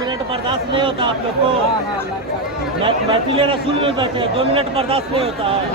Minute बर्दाश्त नहीं होता आप लोग को। मैथिली रसूल में बैठे 2 मिनट बर्दाश्त नहीं होता है।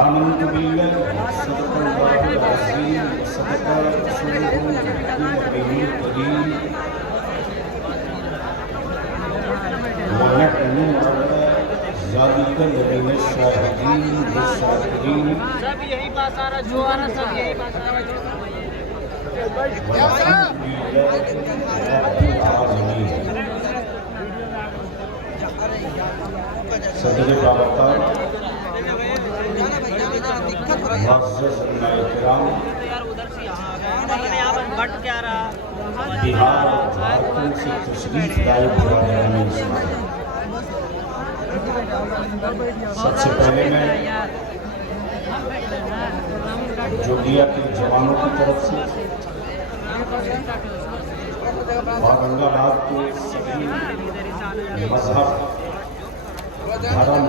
आमंतु बिल्लाहि सदक़ल्लाहुल अज़ीम सदक़ा रसूलुहुल करीम व नहनु अला ज़ालिका लमिन शाहिदीन व शाकिरीन। सब यही पास आ रहा, जो आ रहा सब यही पास आ रहा। सदर बाबा बिहार और झारखंड से तशरीफ लाए सबसे पहले मैं जोगिया के जवानों की तरफ से औरंगाबाद के सभी मजहब धर्म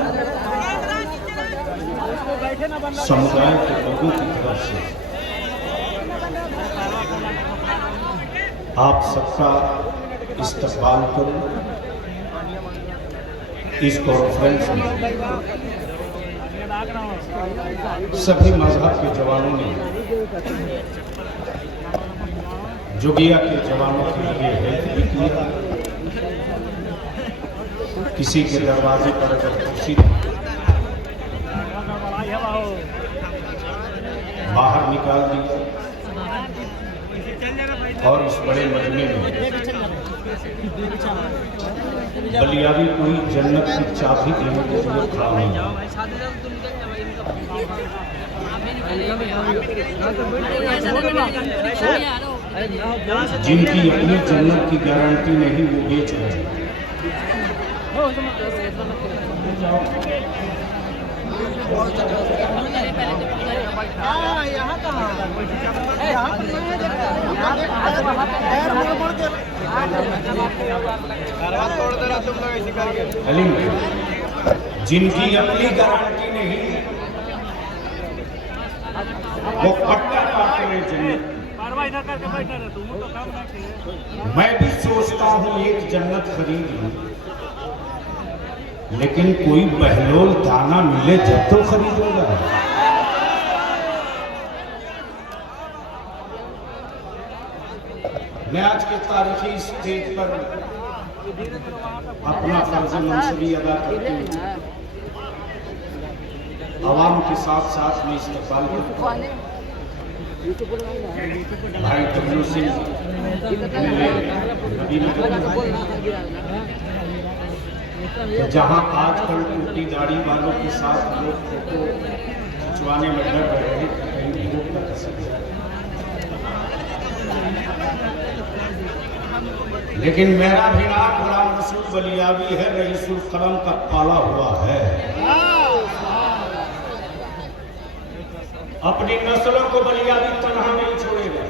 समुदाय के लोगों की तरफ से आप सबका इस्तकबाल करूं इस कॉन्फ्रेंस में। सभी मजहब के जवानों ने जोगिया के जवानों के लिए हेल्प भी किया। किसी के दरवाजे पर अगर कुर्सी बाहर निकाल दिया और इस बड़े मजमे में बलियावी कोई जन्नत की चाबी देने की जरूरत नहीं। जिनकी अपनी जन्नत की गारंटी नहीं वो बेच रहे हैं। जिनकी अपनी गारंटी नहीं वो पट्टा काटते हैं जन्नत। मैं भी सोचता हूँ एक जन्नत खरीद लूं, लेकिन कोई बहलोल दाना मिले जब तो खरीदूंगा। मैं आज के तारीखी स्टेज पर अपना फर्ज मंसूबी अदा करते हुए आवाम के साथ साथ में इस्तेमाल करता हूँ। भाई डब्लू सिंह जहाँ आजकल टूटी दाढ़ी वालों के साथ लोग फोटो खिंचवाने में डर रहे हैं कि कहीं वोट न खसक जाए, लेकिन मेरा भी नाम गुलाम रसूल बलियावी है, रईसुल कलम का पाला हुआ है। अपनी नस्लों को बलियावी तनहा नहीं छोड़ेगा।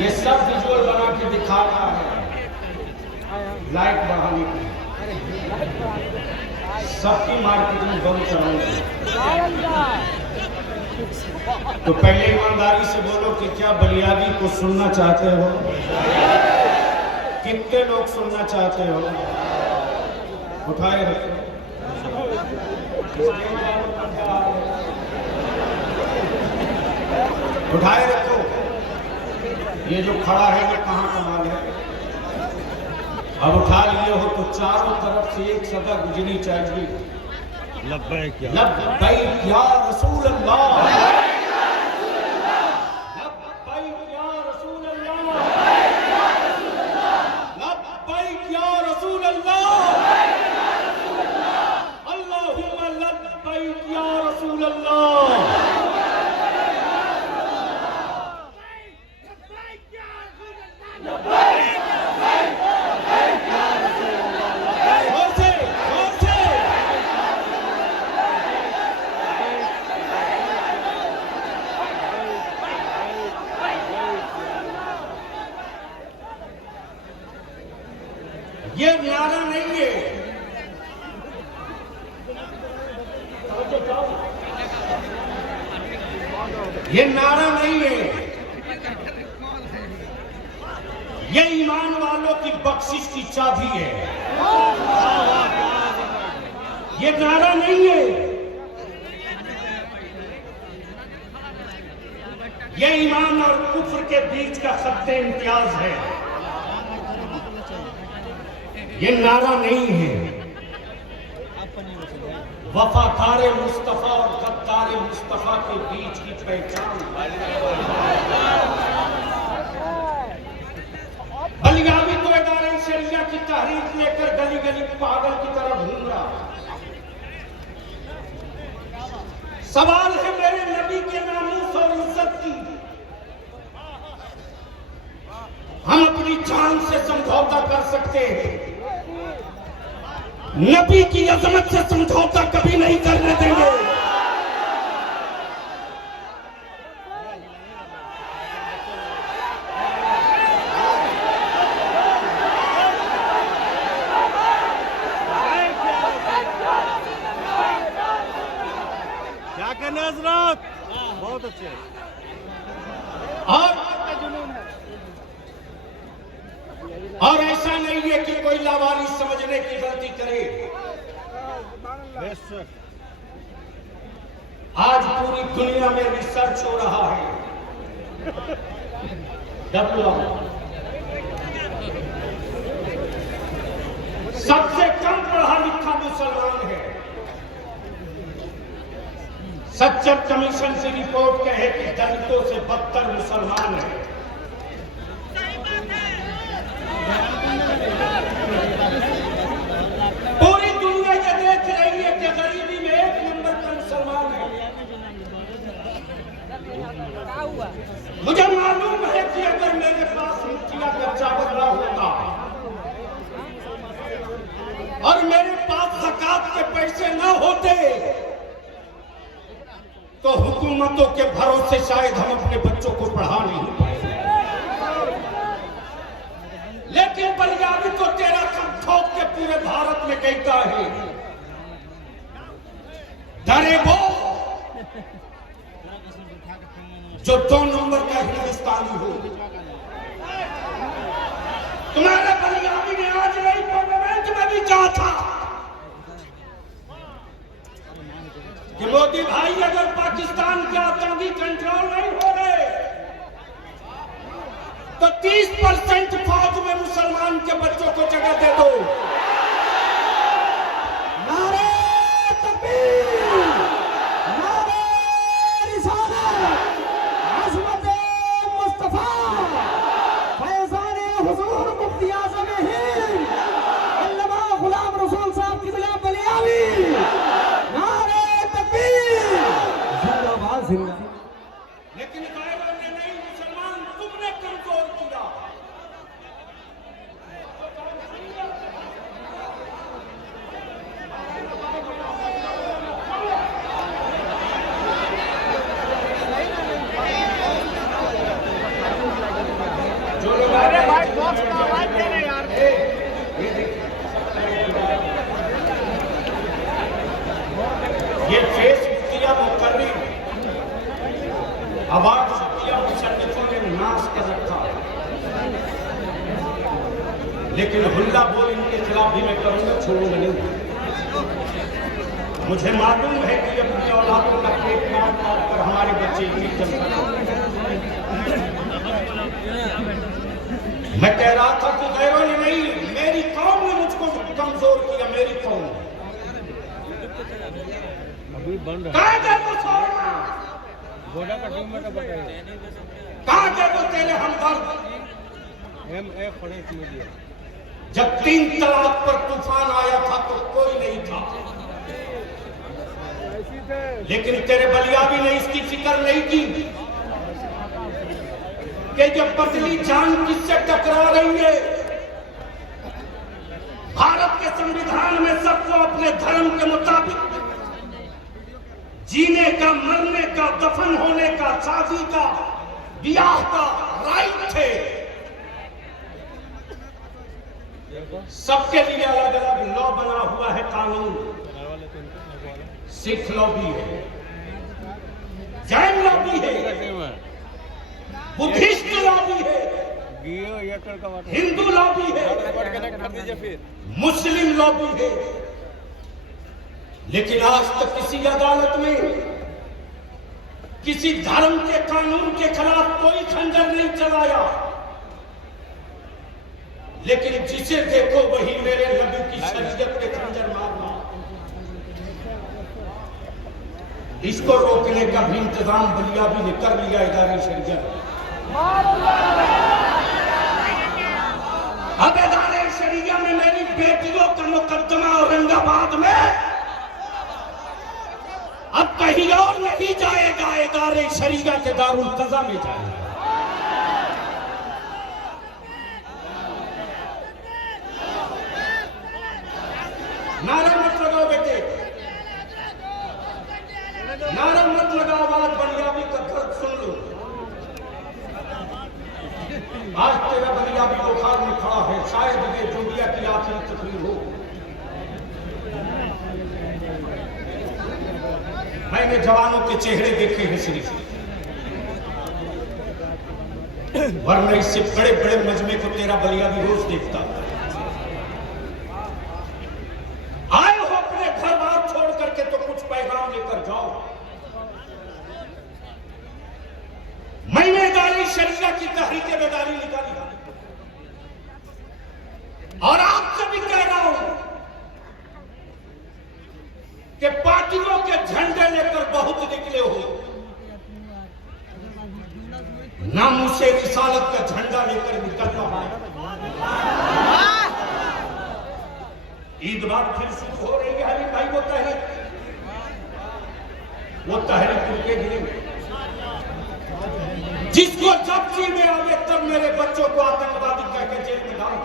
ये सब विजुअल बना के दिखा रहा है लाइक बढ़ाने की, सबकी मार्केटिंग बंद कराएंगे। तो पहले ईमानदारी से बोलो कि क्या बलियावी को सुनना चाहते हो? कितने लोग सुनना चाहते हो? उठाए रखो। उठाए रखो। ये जो खड़ा है ये कहाँ का माल है? अब उठा लिए हो तो चारों तरफ से एक सदा गुजरनी चाहिए, लब्बैक या रसूल अल्लाह, लब्बैक या ये नारा नहीं है, ये नारा नहीं है, ये ईमान वालों की बख्शिश की चाबी है। ये नारा नहीं है, ये ईमान और कुफ्र के बीच का खत्ते इम्तियाज है। ये नारा नहीं है, वफादार मुस्तफा और गद्दार मुस्तफा के बीच की पहचान। बलियावी तो इदारे शरिया की तहरीक लेकर गली गली पागल की तरह घूम रहा। सवाल है मेरे नबी के नामूस और इज्जत की। हम अपनी जान से समझौता कर सकते हैं, नबी की अजमत से समझौता कभी नहीं करने देंगे। क्या कहने हजरत, बहुत अच्छे। और ऐसा नहीं है कि कोई लावारिस समझने की गलती करे। आज पूरी दुनिया में रिसर्च हो रहा है, सबसे कम पढ़ा लिखा मुसलमान है। सच्चर कमीशन की रिपोर्ट कहे कि दलितों से बदतर मुसलमान है। पूरी दुनिया ये देख रही है कि गरीबी में एक नंबर का मुसलमान है। मुझे मालूम है कि अगर मेरे पास मुखिया का चावल ना होता और मेरे पास ज़कात के पैसे ना होते तो हुकूमतों के भरोसे शायद हम अपने बच्चों को पढ़ा नहीं पाए। लेकिन पंजाबी तो तेरा कम ठोक के पूरे भारत में कहता है, डरे वो जो 2 नंबर का हिंदुस्तानी हो। तुम्हारे पंजाबी ने आज नई पार्लियामेंट में भी कहा था कि मोदी भाई अगर पाकिस्तान के आतंकी कंट्रोल नहीं हो रहे तो 30% फौज में मुसलमान के बच्चों को जगह दे दो। नारे तकबीर, नारे रिसालत, अज़मत मुस्तफा, फैज़ान हुजूर मुफ्ती आज़म हिंद अल्लामा गुलाम रसूल साहब क़िबला बलियावी। लेकिन गायरों ने नहीं, मुसलमान तुमने कमजोर किया। जो लोग अरे भाई बॉक्स का आवाज दे रहे यार। ये फेसबुक किया मुकर्री अवार्ड शुक्रिया मुसन्निफों ने नाश कर रखा, लेकिन हुल्ला बोल इनके खिलाफ भी मैं करूंगा, छोड़ूंगा नहीं। मुझे मालूम है कि अपनी औलादों का पेट काट काट कर हमारे बच्चे की जमता। मैं कह रहा था कि गैरों ने नहीं, मेरी कौम ने मुझको कमजोर किया। मेरी कौम अभी बन रहा कहाँ गए वो तेरे हमदर्द? जब 3 तलाक पर तूफान आया था तो कोई नहीं था, लेकिन तेरे बलियावी ने इसकी फिक्र नहीं की कि जब पतली जान किससे टकरा रही है। भारत के संविधान में सबको अपने धर्म के मुताबिक जीने का, मरने का, दफन होने का, शादी का, ब्याह का राइट थे। सबके लिए अलग अलग लॉ बना हुआ है, कानून। सिख लॉ भी है, जैन लॉ भी है, बुद्धिस्ट लॉ भी है, हिंदू लॉ भी है, मुस्लिम लॉ भी है। लेकिन आज तक किसी अदालत में किसी धर्म के कानून के खिलाफ कोई खंजर नहीं चलाया। लेकिन जिसे देखो वही मेरे नबी की शरीयत के खंजर मारना। इसको रोकने का भी इंतजाम बलिया भी ने कर लिया इदारे शरीयत। अब इदारे शरीयत में मेरी बेटियों का मुकदमा औरंगाबाद में अब कहीं और नहीं जाएगा, इदारे शरीयत के दारुल कज़ा में जाएगा। नारा मत लगाओ बेटे, नारा मत लगाओ, बात बलियाबी का दर्द सुन लो। आज तेरा बलियाबी बुखार में खड़ा है, शायद ये जोगिया की आखिरी तकरीर हो। मैंने जवानों के चेहरे देखे हैं सिर्फ, वरना इससे बड़े बड़े मजमे को तेरा बलियाबी रोज देखता। आए हो अपने घर बार छोड़ करके तो कुछ पैगाम लेकर जाओ। मैंने इदारे शरीयत की तहरीक बेदारी निकाली और आपसे भी कह रहा हूं कि पार्टियों के झंडे लेकर बहुत निकले हो, नामूसे रिसालत का झंडा लेकर निकलना है। ईद बाद फिर शुरू हो रही है हरी भाई, वो तहरीक रुकेगी। जिसको जब जी में आवे तब मेरे बच्चों को आतंकवादी कह के जेल में डाल।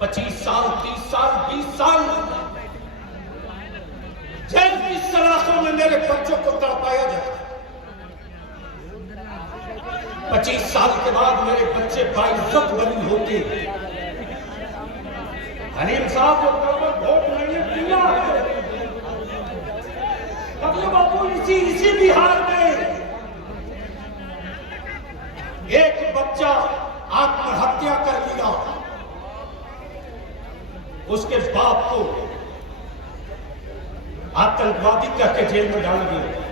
25 साल 30 साल 20 साल जेल की सलाखों में मेरे बच्चों को तड़पाया जाता। 25 साल के बाद मेरे बच्चे बाइज्जत बनी होते। हनीम साहब को वोट मैंने दिया है, कभी बाबू इसी बिहार में एक बच्चा आत्महत्या कर लिया, उसके बाप को आतंकवादी कहकर जेल में डाल दिया।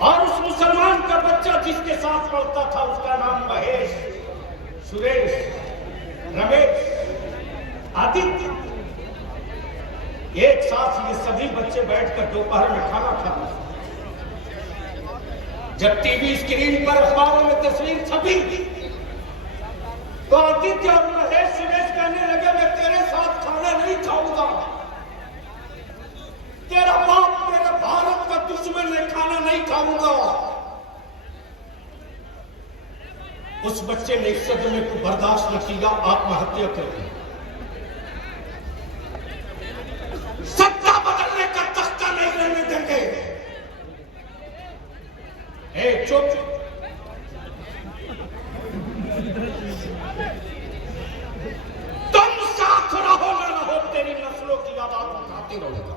और उस मुसलमान का बच्चा जिसके साथ पढ़ता था उसका नाम महेश, सुरेश, रमेश, आदित्य, एक साथ ये सभी बच्चे बैठकर दोपहर में खाना खाते। जब टीवी स्क्रीन पर अखबारों में तस्वीर छपी तो आदित्य और महेश सुरेश कहने लगे मैं तेरे साथ खाना नहीं खाऊंगा, तेरा बाप मेरे भारत का दुश्मन है, खाना नहीं खाऊंगा। उस बच्चे ने इस सदमे को बर्दाश्त न किया, आत्महत्या कर दी। सत्ता बदलने का तख्ता नहीं रहने देंगे। चुप, तुम साथ रहो ना रहो, तेरी नस्लों की आवाज उठाते रहेगा।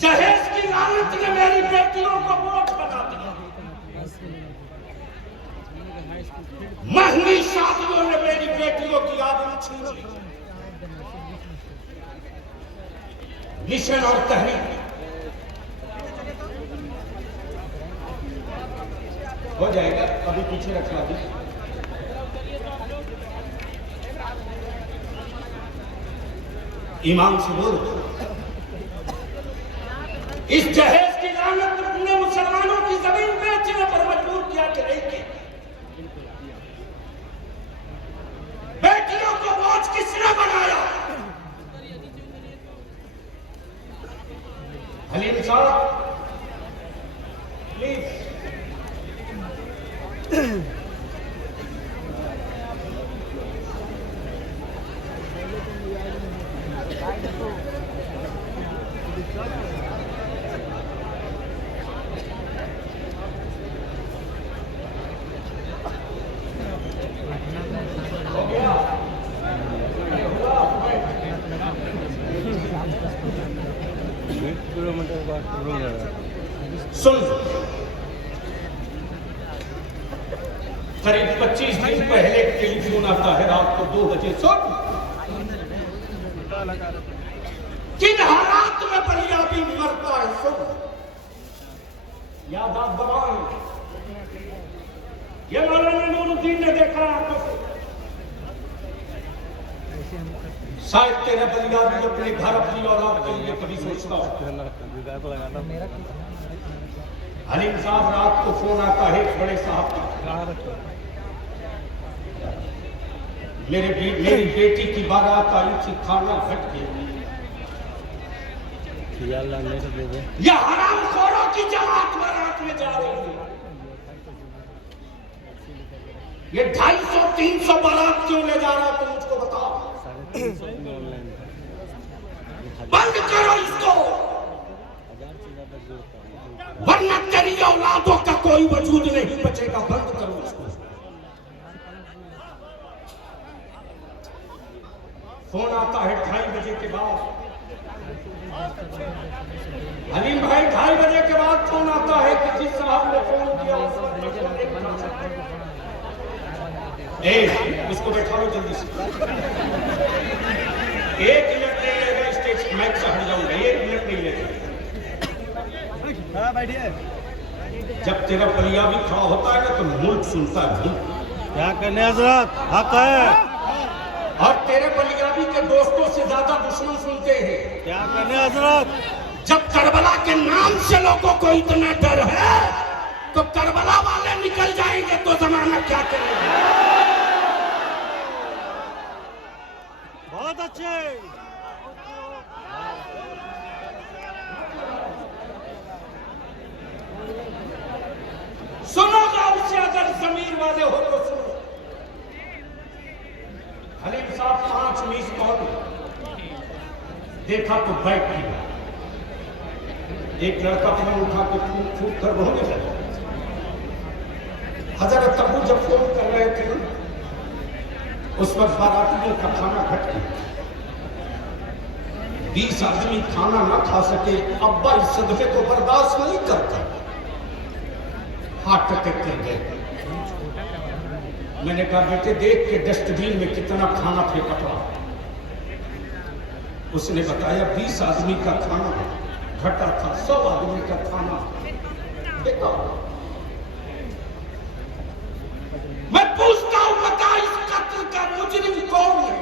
जहेज की लानत ने मेरी बेटियों को वोट बना दिया, महंगी शादियों ने मेरी बेटियों की आदत छीन ली। मिशन और तहरीक हो जाएगा, अभी पीछे रखा दी। ईमान से बोलो, इस जहेज की लानत ने मुसलमानों की जमीन बेचने पर मजबूर किया कि नहीं किया। बेटियों को बोझ किसने बनाया? हलीम साहब प्लीज। सुन, करीब 25 दिन पहले टेलीफोन आता है रात को 2 बजे। सुन, किन हालात में बलियाबी मरता है। सुन, याद आप गवाह, ये मौलाना नूरुद्दीन ने देखा आंखों से। शायद तेरा बलियाबी अपने घर अपनी औलाद के लिए कभी सोचता हो। हलीम साहब, रात को फोन आता है बड़े साहब का, मेरी बेटी की बारात आई थी, खाना घट गया। यह हरामखोरों की जमात बारात में जा रही है। ये 250-300 बारात क्यों ले जा रहा है, तुम मुझको बताओ। बंद करो इसको, वरना तेरी औलादों का कोई वजूद नहीं बचेगा। बंद करो इसको। फोन आता है 2:30 बजे के बाद। हलीम भाई, 2:30 बजे के बाद फोन आता है कि जिस साहब ने फोन किया उसको बैठा लो जल्दी से। 1 मिनट नहीं लेगा, स्टेज माइक से हट जाऊंगा। 1 मिनट नहीं लेगा। जब तेरा बलियाबी खड़ा होता है ना तो मुल्क सुनता है। मुल्क क्या करने हजरत, हक है। और तेरे बलियाबी के दोस्तों से ज्यादा दुश्मन सुनते हैं। क्या करने हजरत। जब करबला के नाम से लोगों को इतना डर है तो करबला वाले निकल जाएंगे तो जमाना क्या करेगा। बहुत अच्छे। सुनो गांव से, अगर जमीन वाले हो तो सुनो। हलीम साहब 5 मिस कॉल देखा तो बैठ किया। एक लड़का फोन उठा के फूट कर रोने लगा। हजरत अबू जब फोन कर रहे थे उस वक्त बारातियों का खाना घट गया। 20 आदमी खाना ना खा सके। अब्बा इस सदके को बर्दाश्त नहीं करता, हार्ट अटैक कर गए। मैंने कहा बेटे देख के डस्टबिन में कितना खाना फेंका पड़ा। उसने बताया 20 आदमी का खाना घटा था, 100 आदमी का खाना फेंका। मैं पूछता हूं, बता इस कत्ल का मुजरिम कौन है?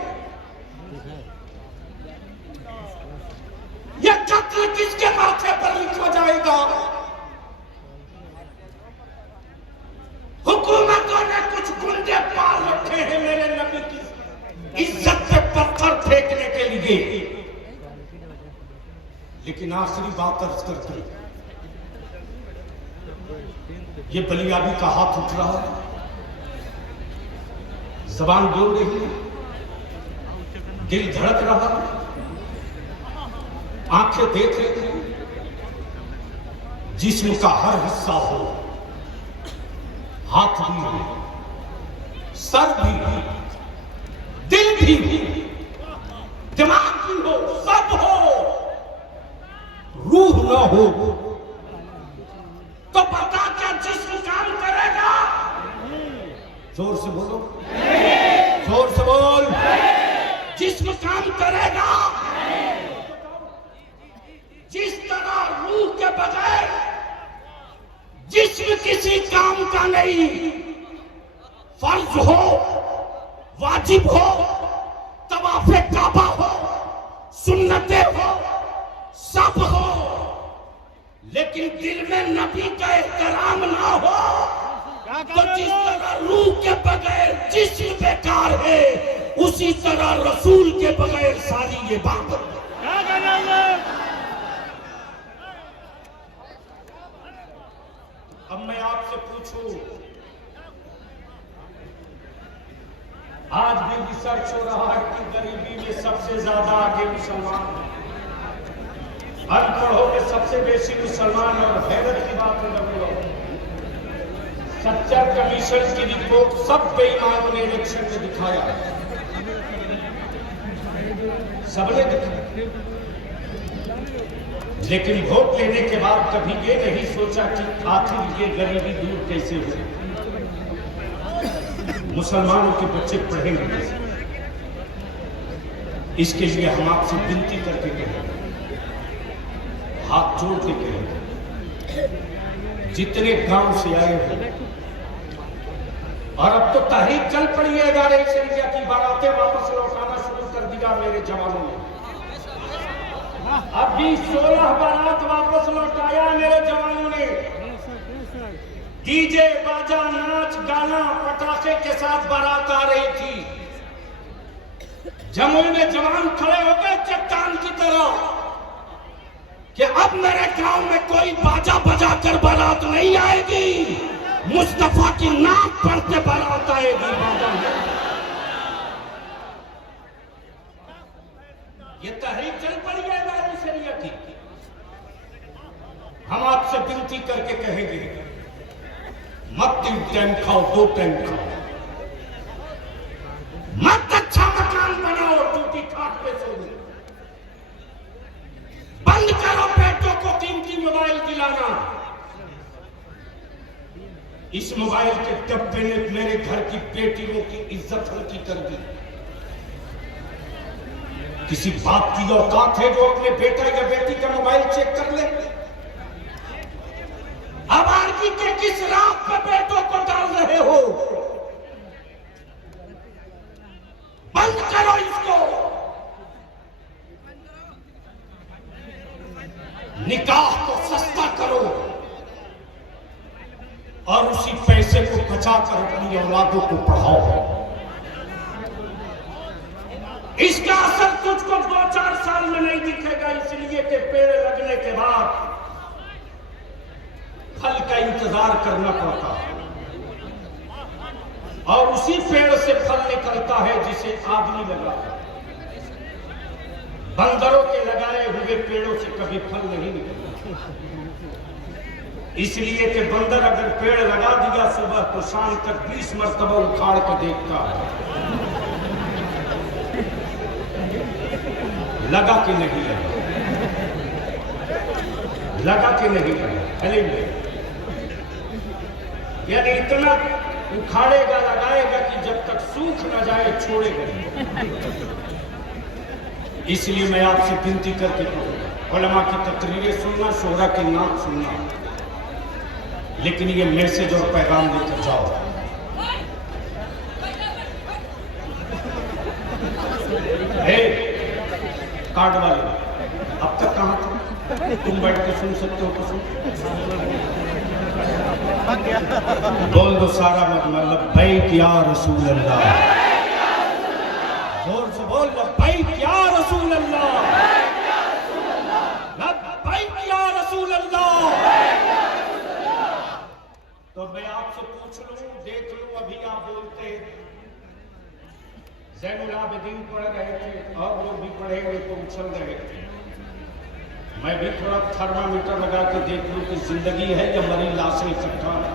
यह कत्ल किसके माथे पर लिखा जाएगा? हुकूमतों ने कुछ गुंडे पाल रखे हैं मेरे नबी की इज्जत पे पत्थर फेंकने के लिए। लेकिन आखिरी बात अर्ज करते, ये बलियाबी का हाथ उठ रहा है, जबान बोल रही है, दिल धड़क रहा है, आंखें देख रही हैं। जिस्म का हर हिस्सा हो, हाथ भी हो, सर भी हो, दिल भी हो, दिमाग भी हो, सब हो, रूह न हो तो बता क्या जिस्म काम करेगा? जोर से बोलो, जोर से बोल। जिस्म काम करेगा? जिस तरह रूह के बगैर जिस्म किसी काम का नहीं, फर्ज हो, वाजिब हो, तवाफे काबा हो, सुन्नतें हो, सब हो, लेकिन दिल में नबी का एहतराम ना हो तो जिस तरह रूह के बगैर जिस्म बेकार है, उसी तरह रसूल के बगैर सारी ये बात। अब मैं आपसे पूछूं, आज भी रिसर्च हो रहा है कि गरीबी में सबसे ज्यादा आगे मुसलमान, अनपढ़ों में सबसे बेसी मुसलमान। और हैरत की बात है सच्चा कमीशन की रिपोर्ट सब बेईमानों ने इलेक्शन में दिखाया, सबने दिखाया। लेकिन वोट लेने के बाद कभी ये नहीं सोचा कि आखिर ये गरीबी दूर कैसे हो, मुसलमानों के बच्चे पढ़ेंगे कैसे। इसके लिए हम आपसे विनती करके कहेंगे, हाथ जोड़ के कहेंगे, जितने गांव से आए हैं, और अब तो तहरीक चल पड़ी है 11 शरिया की, बारातें वापस लौटाना शुरू कर दिया मेरे जवानों ने। अभी 16 बारात वापस लौटाया मेरे जवानों ने। डीजे बाजा नाच गाना पटाखे के साथ बारात आ रही थी। जमुई में जवान खड़े हो गए चट्टान की तरह कि अब मेरे गांव में कोई बाजा बजा कर बारात नहीं आएगी, मुस्तफा की नाम पढ़ते बारात आएगी। ये तहरीक चल पड़ी है दारू शरिया की। हम आपसे विनती करके कहेंगे, मत 3 टाइम खाओ, 2 टाइम खाओ, मत अच्छा मकान बनाओ, टूटी खाट पे सो। बंद करो बेटों को कीमती मोबाइल दिलाना। इस मोबाइल के डब्बे ने मेरे घर की बेटियों की इज्जत हल्की कर दी। किसी बाप की औकात है जो अपने बेटा या बेटी का मोबाइल चेक कर ले? आवारगी के किस राह पर बेटों को डाल रहे हो? बंद करो इसको। निकाह को सस्ता करो और उसी पैसे को बचाकर अपनी औलादों को पढ़ाओ। इसका असर तुझको 2-4 साल में नहीं दिखेगा, इसलिए कि पेड़ लगने के बाद फल का इंतजार करना पड़ता है, और उसी पेड़ से फल निकलता है जिसे आदमी लगा। बंदरों के लगाए हुए पेड़ों से कभी फल नहीं निकलता, इसलिए कि बंदर अगर पेड़ लगा दिया सुबह तो शाम तक 20 मरतबा उखाड़ के देखता है, लगा कि नहीं लगा, लगा कि नहीं लगा। यानी इतना उखाड़ेगा लगाएगा कि जब तक सूख न जाए छोड़ेगा। इसलिए मैं आपसे विनती करके कहूंगा, उलमा की तकरीरें सुनना, शोहरा के नाम सुनना, लेकिन ये मैसेज और पैगाम लेकर जाओ। कार्ड वाले अब तक कहां थे? तुम बैठ के सुन सकते हो तो सुन। बोल दो सारा मजमा, लब्बैक या रसूल अल्लाह। जोर से बोल, लब्बैक या रसूल अल्लाह, लब्बैक या रसूल अल्लाह। तो मैं आपसे पूछ लूं, देख लूं, अभी आप बोलते ज़ैनुल आबिदीन पढ़ रहे थे और लोग भी पढ़ेंगे तो उछल रहे थे। मैं भी थोड़ा थर्मामीटर लगा के देख लूं कि जिंदगी है या मरी लाशें इकट्ठा है।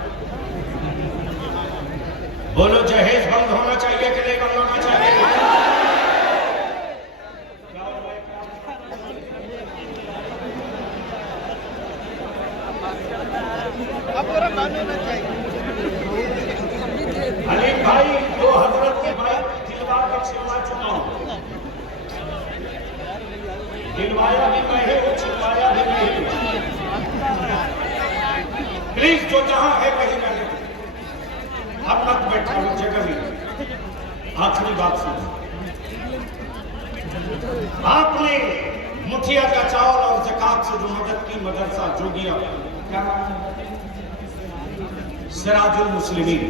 बोलो, जहेज बंद होना चाहिए कि नहीं बंद होना चाहिए? अली भाई, जो हजरत के भाई दिलवा के छिलवा चुका हूं, दिलवाया भी मैं है, वो छिलवाया भी मैं। प्लीज जो जहां है वहीं रहने, अब मत बैठो जगह नहीं। आखिरी बात सुनो, आपने मुठिया का चावल और ज़कात से जो मदद की मदरसा जोगिया, क्या सिराजुल मुस्लिमीन,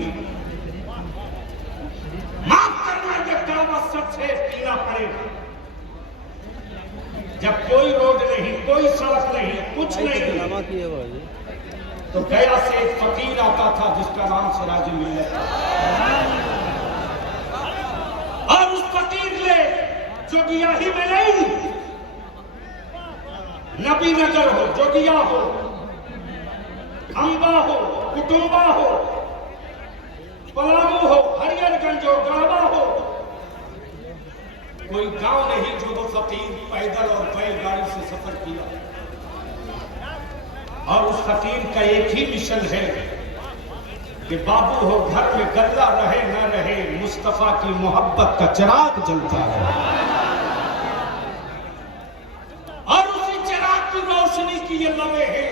माफ करना, जब दावा सबसे पीना पड़ेगा, जब कोई रोड नहीं, कोई सड़क नहीं, कुछ नहीं, तो गया से एक फकीर आता था जिसका नाम सिराजुल मिल्लत, और उस फकीर ने जोगिया ही में नहीं, नबी नगर हो, जोगिया हो, अंबा हो, कुटुंबा हो, पलामू हो, हरियरगंज हो, गढ़वा हो, कोई गांव नहीं जो वो फकीर पैदल और बैलगाड़ी से सफर किया। और उस फकीर का एक ही मिशन है कि बाबू हो घर में गल्ला रहे न रहे, मुस्तफा की मोहब्बत का चिराग जलता रहे। और उसी चिराग की रोशनी की ये लवे हैं,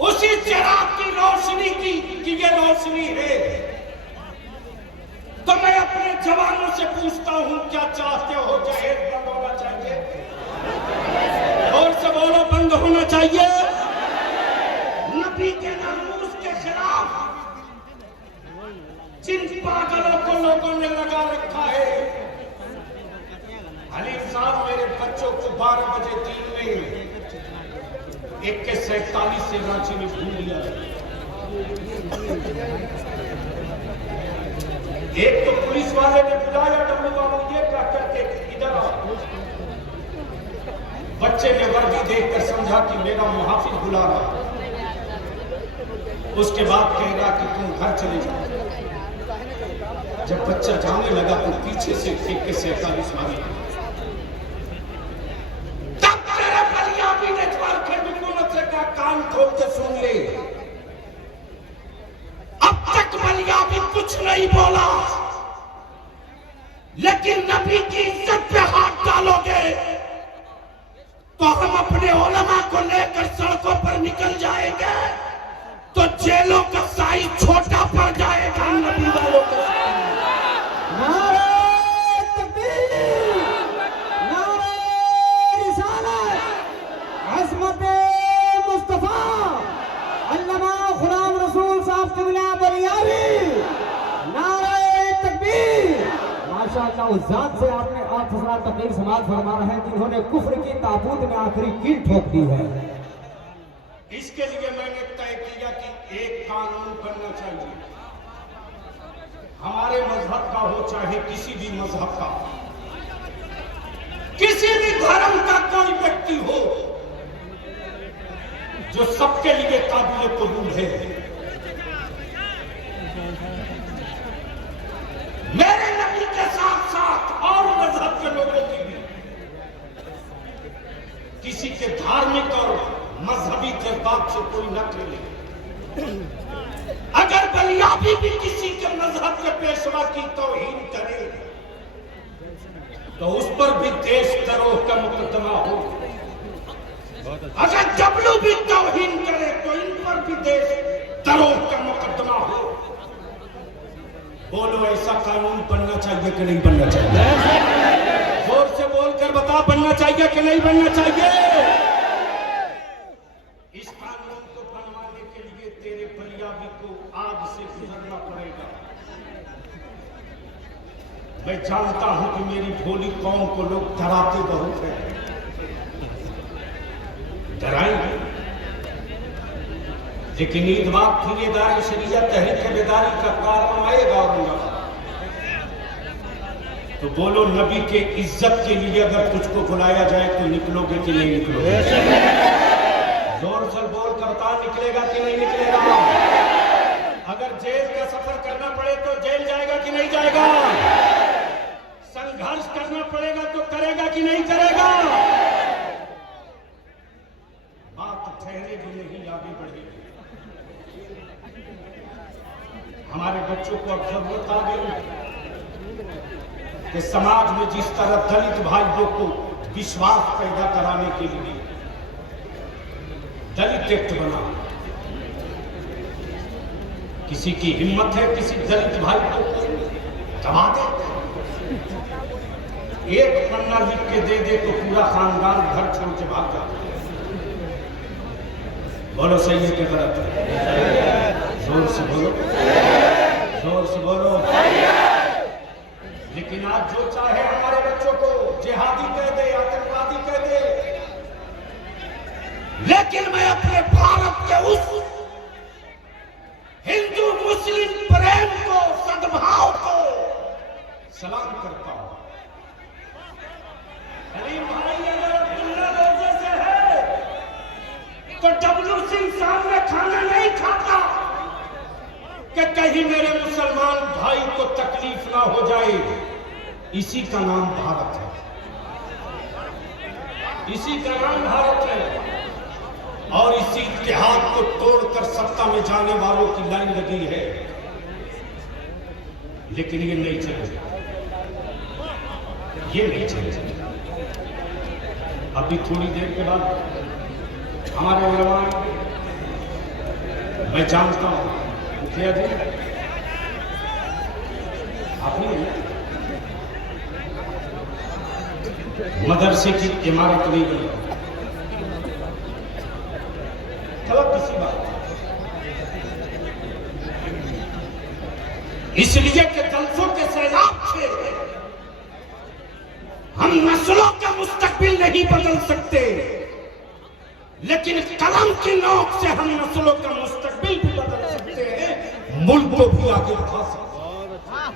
उसी चिराग की रोशनी की ये रोशनी है। तो मैं अपने जवानों से पूछता हूं, क्या चाहते हो जहेज बंद होना चाहिए? और से बोलो, बंद होना चाहिए। नबी के नामूस के खिलाफ जिन पागलों को लोगों ने लगा रखा है। हलीम साहब मेरे बच्चों को 12 बजे 3 में 41:47 से रांची में भूल लिया। एक तो पुलिस वाले ने बुलाया, डब्लू बाबू ये क्या करके इधर आओ। बच्चे ने वर्दी देखकर समझा कि मेरा मुहाफिज बुला रहा। उसके बाद कह रहा कि तुम घर चले जाओ। जब बच्चा जाने लगा तो पीछे से 41:47 मारी। तब तेरे बलियाबी ने ज्वार के हुकूमत से कहा, कान खोल के सुन ले। अब तक बलियाबी कुछ नहीं बोला, लेकिन नबी की इज्जत पे हाथ डालोगे तो हम अपने उलमा को लेकर सड़कों पर निकल जाएंगे, तो जेलों का साइज छोटा पड़ जाएगा। नबी वालों का नारे तकबीर, नारे रिसालत, अज़मत मुस्तफा अल्लामा गुलाम रसूल साहब क़िबला बलियावी, नारे तकबीर। माशाअल्लाह, उस जात से आपने आप फसला तकबीर समाज फरमा रहे हैं जिन्होंने कुफ्र की ताबूत में आखिरी कील ठोक दी है। इसके लिए मैंने तय किया कि एक कानून बनना चाहिए, हमारे मजहब का हो चाहे किसी भी मजहब का, किसी भी धर्म का कोई व्यक्ति हो, जो सबके लिए काबिल कबूल है। मेरे नबी के साथ साथ और मजहब के लोगों की भी, किसी के धार्मिक और मजहबी जज्बात से कोई न खेले। अगर बलियाबी भी किसी के मजहब के पेशवा की तौहीन करे तो उस पर भी देशद्रोह का मुकदमा हो। अगर डब्लू भी तौहीन करे तो इन पर भी देशद्रोह का मुकदमा हो। बोलो, ऐसा कानून बनना चाहिए कि नहीं बनना चाहिए? जोर से बोलकर बता, बनना चाहिए कि नहीं बनना चाहिए? इस कानून को बनवाने के लिए तेरे बलियाबी को आग से गुजरना पड़ेगा। मैं जानता हूं कि मेरी भोली कौम को लोग डराते बहुत हैं, डराएंगे, लेकिन ईद बात फिरेदार शरीयत तहरीक बेदारी का कारनामा आएगा औरंगाबाद। तो बोलो, नबी के इज्जत के लिए अगर तुझको बुलाया जाए तो निकलोगे कि नहीं निकलोगे? जोर से बोल कर बता, निकलेगा कि नहीं निकलेगा? अगर जेल का सफर करना पड़े तो जेल जाएगा कि नहीं जाएगा? संघर्ष करना पड़ेगा तो करेगा कि नहीं करेगा? बात ठहरेगी नहीं, आगे बढ़ेगी। हमारे बच्चों को अब जरूरत आ गई कि समाज में जिस तरह दलित भाइयों को विश्वास पैदा कराने के लिए दलित एक्ट बना। किसी की हिम्मत है किसी दलित भाई को दबा दे, एक पन्ना लिख के दे दे तो पूरा खानदान घर छोड़ के भाग जाता। बोलो, सही है कि गलत है? जोर से बोलो, जोर से बोलो। लेकिन आज जो चाहे हमारे बच्चों को जिहादी कह दे, आतंकवादी कह दे, लेकिन मैं अपने भारत के उस हिंदू मुस्लिम प्रेम को, सद्भाव को सलाम करता हूं। हलीम भाई अगर अब्दुल्ला रोजे से है तो डब्लू सिंह सामने खाना नहीं खाता कि कहीं मेरे मुसलमान भाई को तकलीफ ना हो जाए। इसी का नाम भारत है, इसी का नाम भारत है। और इसी इत्तेहाद को तोड़कर सत्ता में जाने वालों की लाइन लगी है, लेकिन ये नहीं चलेगा, ये नहीं चलेगा। अभी थोड़ी देर के बाद हमारे उलमा, मैं जानता हूं मुखिया जी आपने मदरसे की इमारत नहीं बनी, गलत किसी बात, इसलिए कि जलसों के सैलाब से हम नस्लों का मुस्तकबिल नहीं बदल सकते, लेकिन कलम की नोक से हम नस्लों का मुस्तकबिल भी बदल सकते हैं, मुल्क को भी आगे बढ़ा सकते हैं।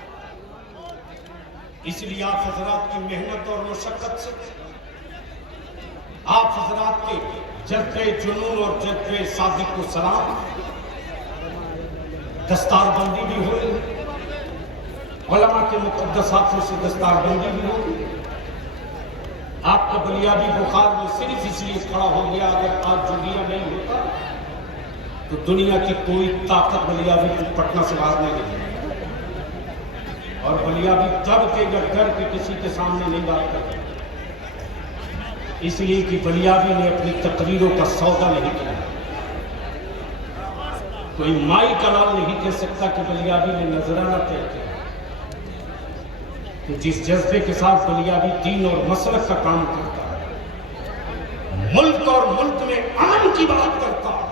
इसलिए आप हजरात की मेहनत और मुशक्कत से, आप हजरात के जज्बे जुनून और जज्बे सादिक को सलाम, दस्तारबंदी भी हो रही, उलमा के मुक़द्दस हाथों से दस्तारबंदी भी हो रही। आपका बलियाबी बुखार में सिर्फ इसलिए खड़ा हो गया, अगर आज जुलिया नहीं होता तो दुनिया की कोई ताकत बलियाबी को पटना से बाहर नहीं निकलेगी। और बलियाबी तब के जब डर के किसी के सामने नहीं बात करती, इसलिए कि बलियाबी ने अपनी तकरीरों का सौदा नहीं किया। कोई माई का नाम नहीं कह सकता कि बलियाबी ने नजराना तय किया। तो जिस जज्बे के साथ बलियाबी दीन और मसलक का काम करता है, मुल्क और मुल्क में अमन की बात करता है,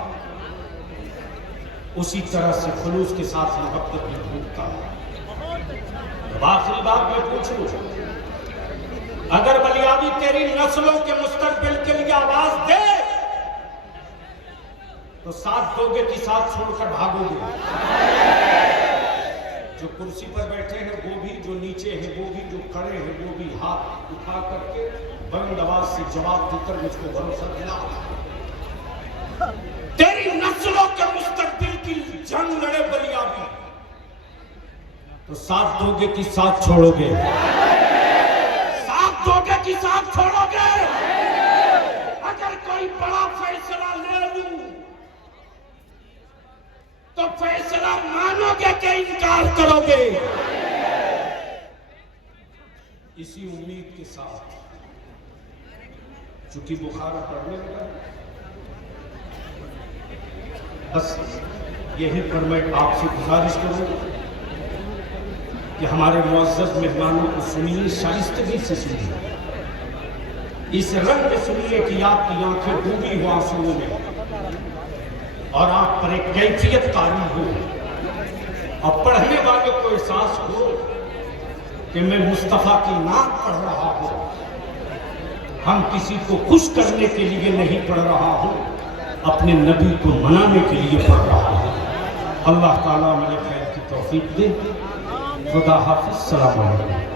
उसी तरह से खुलूस के साथ मोहब्बत भी ढूंढता है। आखिरी बात मैं पूछूं, अगर बलियाबी तेरी नस्लों के मुस्तकबिल के लिए आवाज दे तो साथ दोगे कि साथ छोड़कर भागोगे? जो कुर्सी पर बैठे हैं वो भी, जो नीचे हैं वो भी, जो खड़े हैं वो भी, हाथ उठा करके बुलंद आवाज से जवाब देकर मुझको भरोसा दिला, तेरी नस्लों के मुस्तकबिल की जंग लड़े बलियाबी, तो साथ दोगे कि साथ छोड़ोगे? साथ दोगे कि साथ छोड़ोगे? अगर कोई बड़ा फैसला ले लूं तो फैसला मानोगे कि इनकार करोगे? इसी उम्मीद के साथ, चूंकि बुखार पड़ने लगा, बस यही पर मैं आपसे गुजारिश करूंगा कि हमारे मुअज़्ज़ज़ मेहमानों को सुनिए, शाइस्तगी से सुनिए, इस रंग में सुनिए कि आपकी आंखें डूबी हो आंसुओं में और आप पर एक कैफियत तारी हो और पढ़ने वाले को एहसास हो कि मैं मुस्तफा की नात पढ़ रहा हूं, हम किसी को खुश करने के लिए नहीं पढ़ रहा हूं, अपने नबी को मनाने के लिए पढ़ रहा हूं। अल्लाह ताला मुझे खैर की तौफीक दे। खुदा हाफिज़। सलाम अलैकुम।